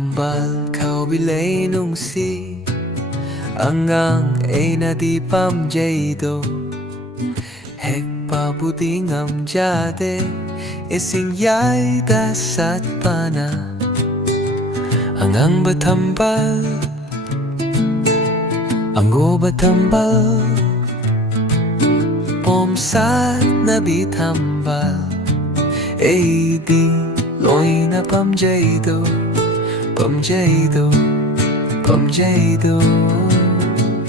Tambal kau bilay nung si Angang ay nadipam jaydo Hek pabutingam jade Ising yay dasat pana Angang batambal Anggo batambal Pomsat na bitambal Ay di loy na pamjaydo Pamjaydo, pamjaydo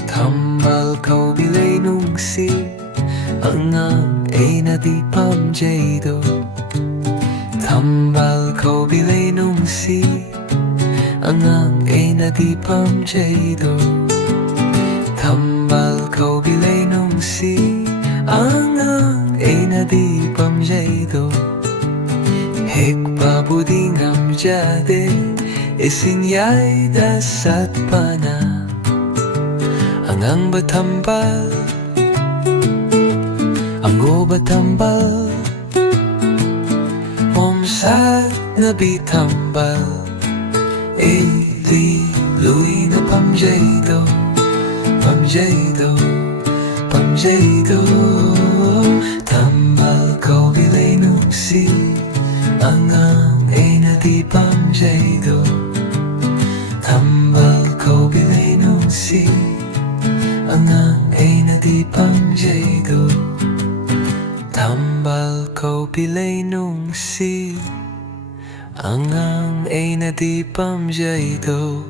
Tambal kau bilay nung si Angang ay nadi pamjaydo Tambal kau bilay nung si Angang ay nadi pamjaydo Tambal kau bilay nung si Angang ay nadi pamjaydo Hek pabudingam jade Ising yay dasat pana Angang batambal Anggo batambal Pomsat na bitambal Ili luy na pamjaydo Pamjaydo, pamjaydo Tambal kau bilay nung si Angang ay nadi pamjaydo Tambal kau bilay nung si Angang ay nadi pamjaydo Tambal kau bilay nung si Angang ay nadi pamjaydo